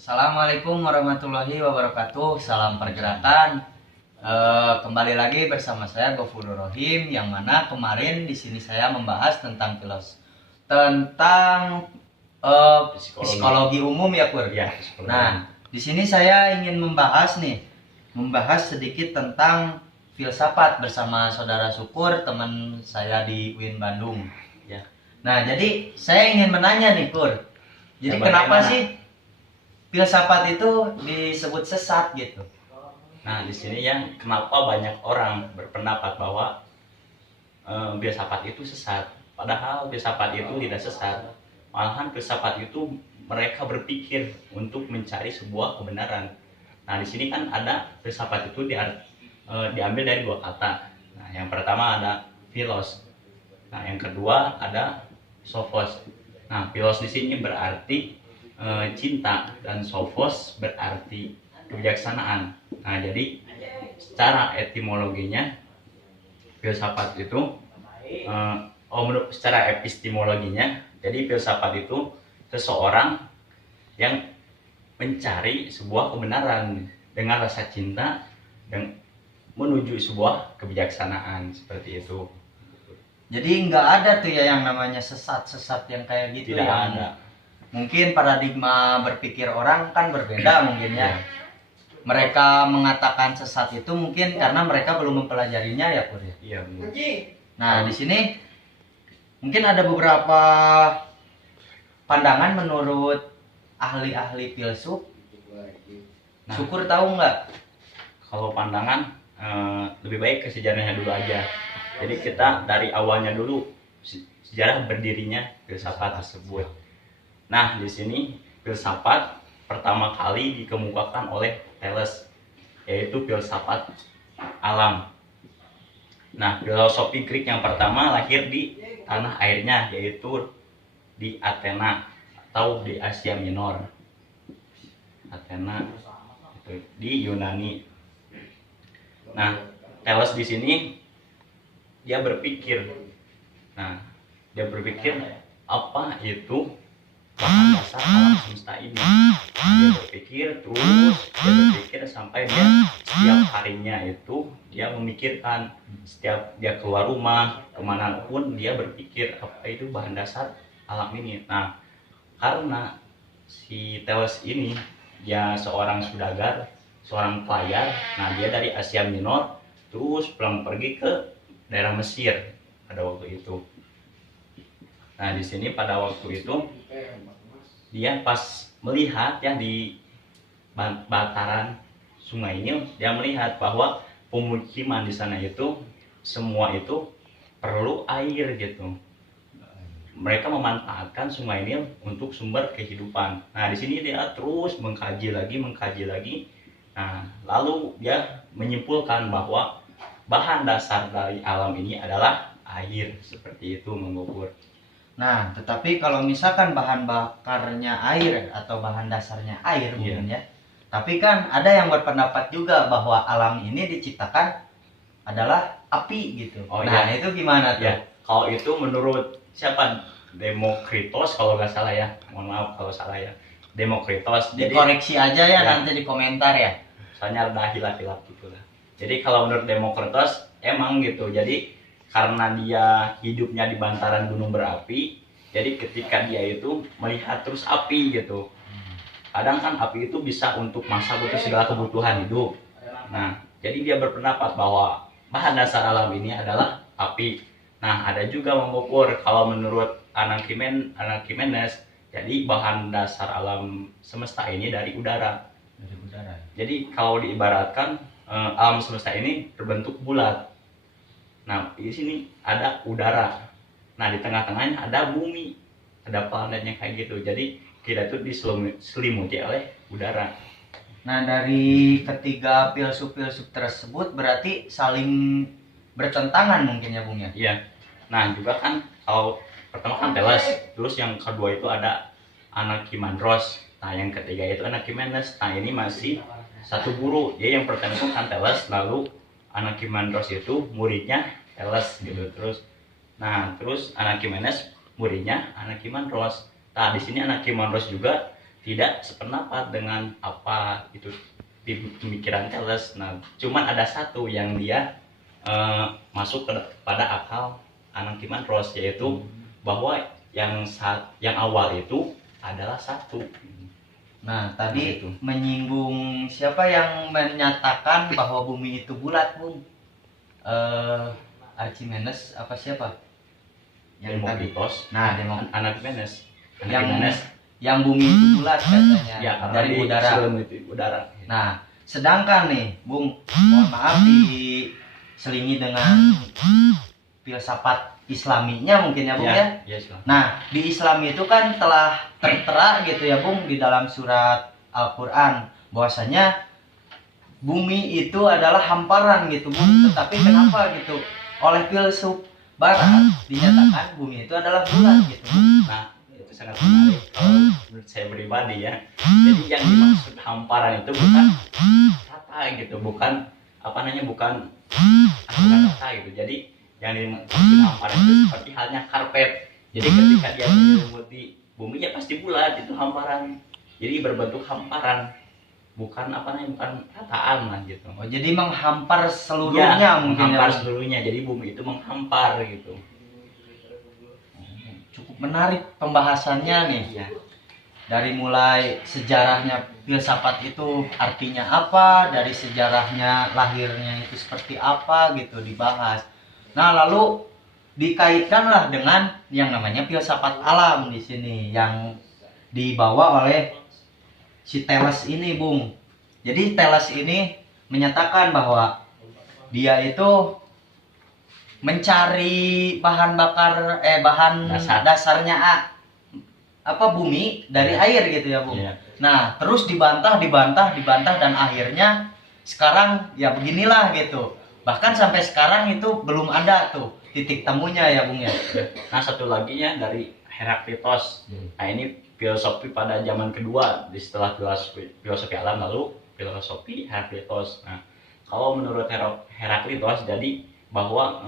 Assalamualaikum warahmatullahi wabarakatuh. Salam pergerakan. Kembali lagi bersama saya Gofurur Rohim, yang mana kemarin di sini saya membahas tentang psikologi umum ya, Pur. Ya, Nah, di sini saya ingin membahas sedikit tentang filsafat bersama saudara Syukur, teman saya di UIN Bandung. Ya. Nah, jadi saya ingin menanya nih, Pur. Jadi kenapa sih filsafat itu disebut sesat gitu? Nah, di sini yang kenapa banyak orang berpendapat bahwa filsafat itu sesat. Padahal filsafat itu tidak sesat. Malahan filsafat itu mereka berpikir untuk mencari sebuah kebenaran. Nah, di sini kan ada filsafat itu diambil dari dua kata. Nah, yang pertama ada philos. Nah, yang kedua ada sophos. Nah, philos di sini berarti cinta, dan sophos berarti kebijaksanaan. Nah, jadi secara etimologinya filsafat itu secara epistemologinya, jadi filsafat itu seseorang yang mencari sebuah kebenaran dengan rasa cinta dan menuju sebuah kebijaksanaan, seperti itu. Jadi nggak ada tuh ya yang namanya sesat yang kayak gitu. Tidak ya? ada. Mungkin paradigma berpikir orang kan berbeda mungkin ya. Mereka mengatakan sesat itu mungkin karena mereka belum mempelajarinya ya, Pur. Iya. Nah, di sini mungkin ada beberapa pandangan menurut ahli-ahli filsuf. Nah, Syukur tahu nggak? kalau pandangan lebih baik ke sejarahnya dulu aja. Jadi kita dari awalnya dulu, sejarah berdirinya filsafat tersebut. Nah, di sini filsafat pertama kali dikemukakan oleh Thales, yaitu filsafat alam. Nah, filosofi Greek yang pertama lahir di tanah airnya, yaitu di Athena atau di Asia Minor. Athena itu di Yunani. Nah, Thales di sini dia berpikir apa itu bahan dasar alam semesta ini. Dia berpikir sampai setiap harinya itu dia memikirkan, setiap dia keluar rumah kemanapun dia berpikir apa itu bahan dasar alam ini. Nah, karena si Thales ini dia seorang saudagar, seorang pelayar. Nah, dia dari Asia Minor terus pulang pergi ke daerah Mesir pada waktu itu. Nah, di sini pada waktu itu dia pas melihat yang di bantaran sungai Nil, dia melihat bahwa pemukiman di sana itu semua itu perlu air gitu. Mereka memanfaatkan sungai Nil untuk sumber kehidupan. Nah, di sini dia terus mengkaji lagi. Nah, lalu dia menyimpulkan bahwa bahan dasar dari alam ini adalah air, seperti itu, mengukur. Nah, tetapi kalau misalkan bahan bakarnya air atau bahan dasarnya air mungkin ya. Tapi kan ada yang berpendapat juga bahwa alam ini diciptakan adalah api gitu. Nah, itu gimana tuh? Ya, kalau itu menurut siapa? Demokritos kalau nggak salah ya. Mohon maaf kalau salah ya. Demokritos. Dikoreksi aja ya, nanti di komentar ya. Soalnya ada hilaf-hilaf gitu lah. Jadi kalau menurut Demokritos emang gitu. Jadi karena dia hidupnya di bantaran gunung berapi, jadi ketika dia itu melihat terus api gitu. Kadang kan api itu bisa untuk masak untuk segala kebutuhan hidup. Nah, jadi dia berpendapat bahwa bahan dasar alam ini adalah api. Nah, ada juga mengukur kalau menurut Anaximenes, jadi bahan dasar alam semesta ini dari udara. Jadi kalau diibaratkan alam semesta ini berbentuk bulat. Nah, di sini ada udara. Nah, di tengah-tengahnya ada bumi, ada planetnya kayak gitu. Jadi kita itu diselimuti oleh udara. Nah, dari ketiga filsuf-filsuf tersebut berarti saling bertentangan mungkin ya, Bung ya? Iya. Nah, juga kan kalau pertama kan Thales, terus yang kedua itu ada Anaximandros. Nah, yang ketiga itu Anaximenes. Nah, ini masih satu guru. Dia yang pertama itu kan Thales, lalu Anaximandros itu muridnya Thales gitu. Terus Anaximenes muridnya Anaximandros. Nah, di sini Anaximandros juga tidak sependapat dengan apa itu pemikiran Thales. Nah, cuman ada satu yang dia masuk pada akal Anakimandros, yaitu bahwa yang awal itu adalah satu. Nah, tadi itu menyinggung siapa yang menyatakan bahwa bumi itu bulat, Bung? Archimedes apa siapa? Yang tadi. Demokritos. Nah, Anaximenes. yang bumi itu bulat katanya Ya, dari udara. Udara. Nah, sedangkan nih, Bung, mohon maaf diselingi dengan filsafat Islaminya mungkin ya, Bung ya. Nah, di Islam itu kan telah tertera gitu ya, Bung, di dalam surat Al-Qur'an bahwasanya bumi itu adalah hamparan gitu, Bung. Tetapi kenapa gitu? Oleh filsuf barat dinyatakan bumi itu adalah bulat gitu, Bung. Nah, itu sangat menarik kalau menurut saya pribadi ya. Jadi yang dimaksud hamparan itu bukan rata gitu, bukan bukan rata gitu. Jadi yang dimaksud hamparan itu seperti halnya karpet. Jadi ketika dia menyelimuti bumi ya pasti bulat, itu hamparan. Jadi berbentuk hamparan, bukan bukan rataan lah gitu. Oh, jadi menghampar seluruhnya ya, mungkin menghampar ya, seluruhnya. Jadi bumi itu menghampar gitu. Cukup menarik pembahasannya nih. Ya. Dari mulai sejarahnya filsafat itu artinya apa, dari sejarahnya lahirnya itu seperti apa gitu dibahas. Nah, lalu dikaitkanlah dengan yang namanya filsafat alam di sini yang dibawa oleh si Thales ini, Bung. Jadi Thales ini menyatakan bahwa dia itu mencari bahan dasarnya bumi dari air gitu ya, Bung. Yeah. Nah, terus dibantah dan akhirnya sekarang ya beginilah gitu. Bahkan sampai sekarang itu belum ada tuh titik temunya ya, Bung ya. Nah, satu laginya dari Heraklitos. Nah, ini filosofi pada zaman kedua setelah filosofi alam, lalu filosofi Heraklitos. Nah, kalau menurut Heraklitos jadi bahwa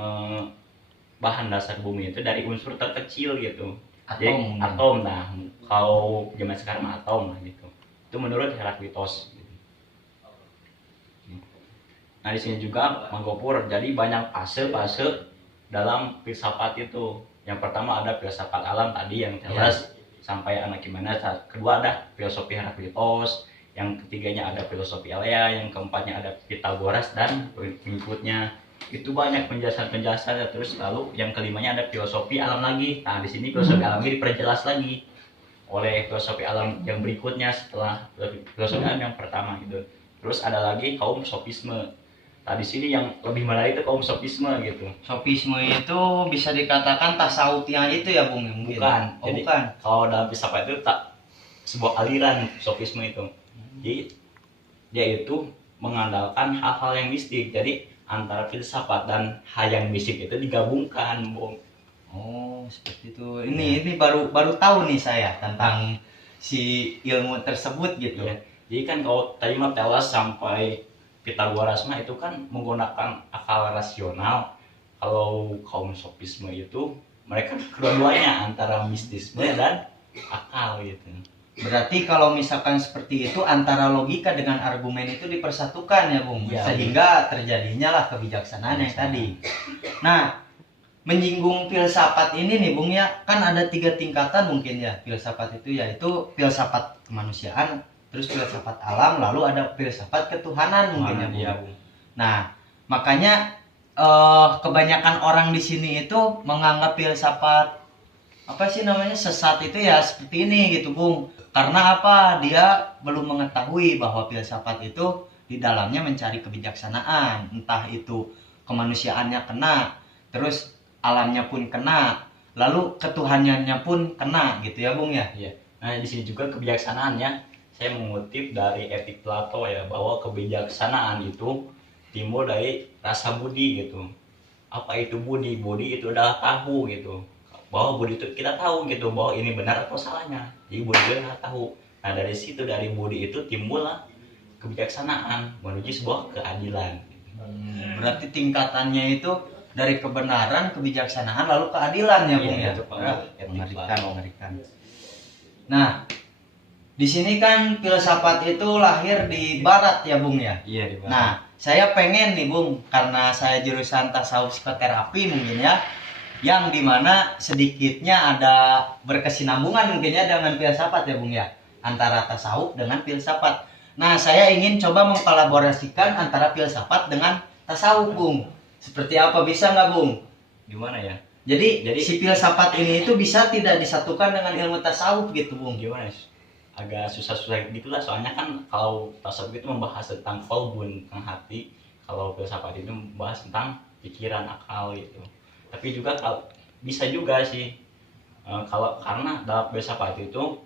bahan dasar bumi itu dari unsur terkecil gitu. Jadi atom. Nah, kalau zaman sekarang atom lah gitu. Itu menurut Heraklitos. Nah, di sini juga Manggopur. Jadi banyak fase-fase dalam filsafat itu. Yang pertama ada filsafat alam tadi yang Thales sampai Anaximenes. Kedua ada filosofi Heraklitos. Yang ketiganya ada filosofi Elea. Yang keempatnya ada Pythagoras dan pengikutnya. Itu banyak penjelasan-penjelasan. Terus lalu yang kelimanya ada filosofi alam lagi. Nah, di sini filosofi alam ini diperjelas lagi oleh filosofi alam yang berikutnya setelah filosofi alam yang pertama gitu. Terus ada lagi kaum sofisme. Nah, di sini yang lebih menarik itu kaum sofisme gitu. Sofisme itu bisa dikatakan tasawuf yang itu ya, Bung? Mungkin. Bukan. Oh, jadi bukan. Kalau dalam filsafat itu tak sebuah aliran sofisme itu. Jadi dia itu mengandalkan hal-hal yang mistik. Jadi antara filsafat dan hal yang mistik itu digabungkan, Bung. Oh, seperti itu. Ini baru tahu nih saya tentang si ilmu tersebut gitu. Ya. Jadi kan kalau tadi Thales sampai Pythagoras itu kan menggunakan akal rasional. Kalau kaum sofisme itu mereka kedua-duanya antara mistisme dan akal gitu. Berarti kalau misalkan seperti itu antara logika dengan argumen itu dipersatukan ya, Bung. Ya, sehingga terjadinya lah kebijaksanaan yang tadi. Nah, menyinggung filsafat ini nih, Bung ya, kan ada 3 tingkatan mungkin ya filsafat itu, yaitu filsafat kemanusiaan, terus filsafat alam, lalu ada filsafat ketuhanan mungkin ya, Bung. Ya. Nah, makanya kebanyakan orang di sini itu menganggap filsafat sesat itu ya seperti ini gitu, Bung. Karena apa? Dia belum mengetahui bahwa filsafat itu di dalamnya mencari kebijaksanaan, entah itu kemanusiaannya kena, terus alamnya pun kena, lalu ketuhanannya pun kena gitu ya, Bung ya. Iya. Nah, di sini juga kebijaksanaannya saya mengutip dari Etik Plato ya, bahwa kebijaksanaan itu timbul dari rasa budi gitu. Apa itu budi? Budi itu adalah tahu gitu. Bahwa budi itu kita tahu gitu bahwa ini benar atau salahnya. Jadi budi itu adalah tahu. Nah, dari situ dari budi itu timbullah kebijaksanaan menuju sebuah keadilan. Berarti tingkatannya itu dari kebenaran, kebijaksanaan, lalu keadilan ya, Bung ya. Mengerikan. Nah, Di sini kan filsafat itu lahir di barat ya Bung ya. Iya di mana? Nah, saya pengen nih Bung, karena saya jurusan tasawuf psikoterapi mungkin ya, yang dimana sedikitnya ada berkesinambungan mungkin ya dengan filsafat ya Bung ya, antara tasawuf dengan filsafat. Nah, saya ingin coba mengkolaborasikan antara filsafat dengan tasawuf Bung. Seperti apa, bisa nggak Bung? Gimana ya? Jadi si filsafat ini itu bisa tidak disatukan dengan ilmu tasawuf gitu Bung. Gimana? Agak susah-susah gitulah, soalnya kan kalau tasawuf itu membahas tentang qalbun, tentang hati. Kalau filsafat itu membahas tentang pikiran, akal gitu. Tapi juga kalau bisa juga sih, kalau karena dalam filsafat itu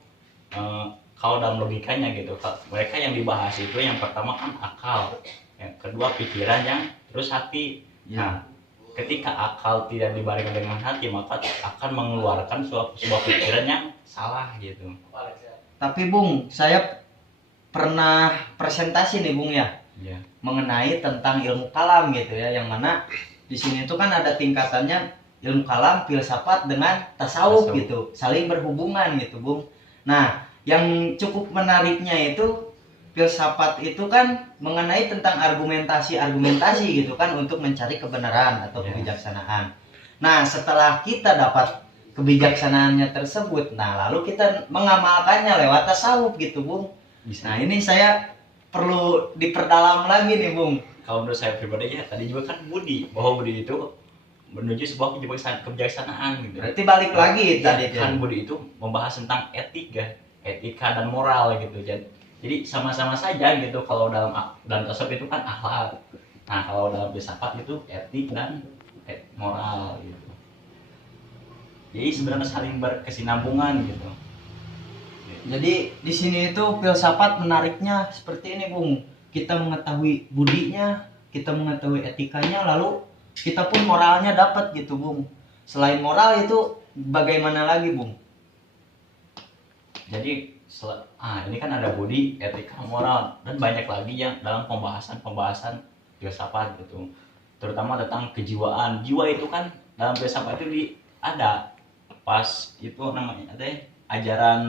kalau dalam logikanya gitu, mereka yang dibahas itu yang pertama kan akal, yang kedua pikiran, yang terus hati. Nah, ketika akal tidak dibarengi dengan hati, maka akan mengeluarkan sebuah pikiran yang salah gitu. Tapi Bung, saya pernah presentasi nih Bung ya, Ya. mengenai tentang ilmu kalam gitu ya, yang mana di sini tuh kan ada tingkatannya ilmu kalam, filsafat dengan tasawuf gitu, saling berhubungan gitu Bung. Nah, yang cukup menariknya itu filsafat itu kan mengenai tentang argumentasi gitu kan untuk mencari kebenaran atau kebijaksanaan. Nah, setelah kita dapat kebijaksanaannya tersebut, nah lalu kita mengamalkannya lewat tasawuf gitu Bung. Nah, ini saya perlu diperdalam lagi nih Bung. Kalau menurut saya pribadi ya, tadi juga kan Budi, bahwa Budi itu menuju sebuah kebijaksanaan gitu. Berarti balik lagi ya, tadi kan Budi itu membahas tentang etika dan moral gitu. Jadi sama-sama saja gitu. Kalau dalam tasawuf itu kan akhlak. Nah, kalau dalam filsafat itu etik dan moral gitu. Jadi sebenarnya saling berkesinambungan gitu. Jadi di sini itu filsafat menariknya seperti ini Bung. Kita mengetahui budinya, kita mengetahui etikanya, lalu kita pun moralnya dapat gitu Bung. Selain moral itu bagaimana lagi Bung? Jadi ini kan ada budi, etika, moral, dan banyak lagi yang dalam pembahasan filsafat gitu. Terutama tentang kejiwaan. Jiwa itu kan dalam filsafat itu ada pas itu namanya ada ajaran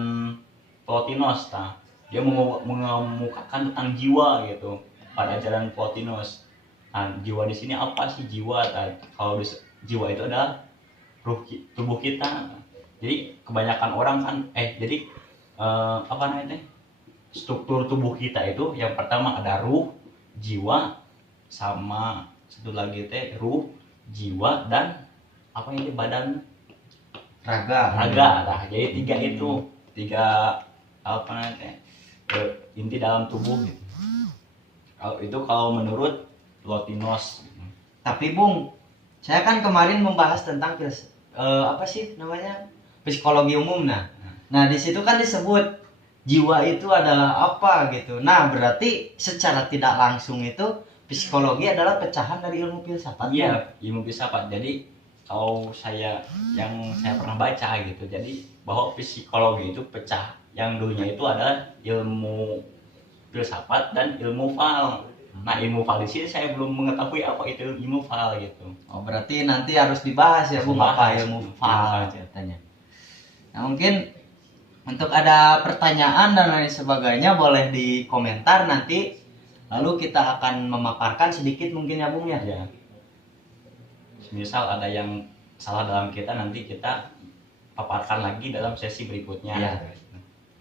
Plotinus. Nah, dia mengemukakan tentang jiwa gitu pada ajaran Plotinus. Nah, jiwa di sini apa sih jiwa? Nah, kalau jiwa itu adalah tubuh kita. Jadi kebanyakan orang kan apa namanya, struktur tubuh kita itu yang pertama ada ruh, jiwa, sama satu lagi ruh, jiwa, dan apa ini badan, raga. Nah, jadi tiga apa namanya, inti dalam tubuh gitu. Kalau menurut Plotinus. Tapi Bung, saya kan kemarin membahas tentang apa sih namanya, psikologi umum. Nah di situ kan disebut jiwa itu adalah apa gitu. Nah berarti secara tidak langsung itu psikologi adalah pecahan dari ilmu filsafat. Iya, ilmu filsafat. Jadi kalau yang saya pernah baca gitu, jadi bahwa psikologi itu pecah. Yang dulunya itu adalah ilmu filsafat dan ilmu fal. Nah, ilmu fal di sini saya belum mengetahui apa itu ilmu fal gitu. Oh, berarti nanti harus dibahas ya Bung, apa ilmu fal katanya. Nah, mungkin untuk ada pertanyaan dan lain sebagainya boleh di komentar nanti, lalu kita akan memaparkan sedikit mungkin ya Bung ya. Ya. Misal ada yang salah dalam kita, nanti kita paparkan lagi dalam sesi berikutnya. Ya.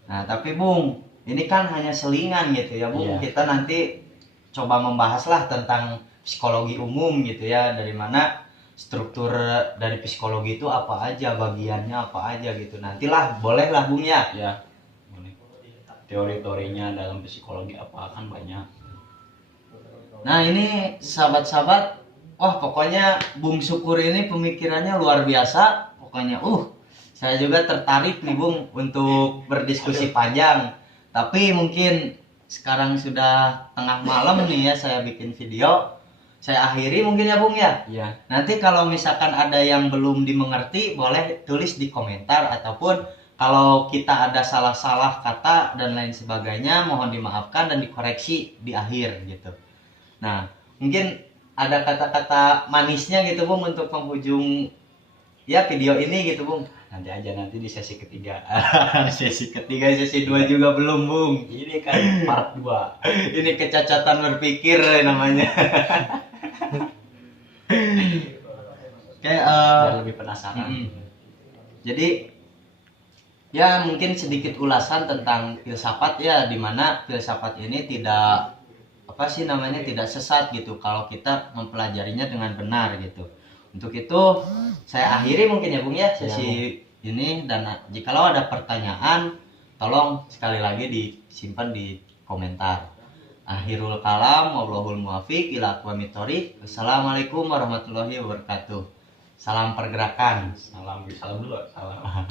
Nah, tapi Bung, ini kan hanya selingan gitu ya Bung. Ya. Kita nanti coba membahaslah tentang psikologi umum gitu ya, dari mana struktur dari psikologi itu apa aja, bagiannya apa aja gitu. Nantilah bolehlah Bung ya. Ya, boleh. Teori-teorinya dalam psikologi apa kan banyak. Nah ini sahabat-sahabat, wah pokoknya Bung Syukur ini pemikirannya luar biasa. Pokoknya saya juga tertarik nih Bung untuk berdiskusi panjang. Tapi mungkin sekarang sudah tengah malam nih ya, saya bikin video. Saya akhiri mungkin ya Bung ya. Iya. Nanti kalau misalkan ada yang belum dimengerti boleh tulis di komentar, ataupun kalau kita ada salah-salah kata dan lain sebagainya mohon dimaafkan dan dikoreksi di akhir gitu. Nah, mungkin ada kata-kata manisnya gitu Bung untuk penghujung ya video ini gitu Bung. nanti aja nanti di sesi ketiga. Sesi ketiga, sesi 2 juga belum, Bung. Ini kan part 2. Ini kecacatan berpikir namanya. Kayak Biar lebih penasaran. jadi ya mungkin sedikit ulasan tentang filsafat ya, dimana filsafat ini tidak tidak sesat gitu kalau kita mempelajarinya dengan benar gitu. Untuk itu saya akhiri mungkin ya Bung ya sesi ini, dan jikalau ada pertanyaan tolong sekali lagi disimpan di komentar. Akhirul kalam, wallahul muwaffiq ila aqwamit thoriq. Wassalamualaikum warahmatullahi wabarakatuh. Salam pergerakan. Salam dulu. Salam.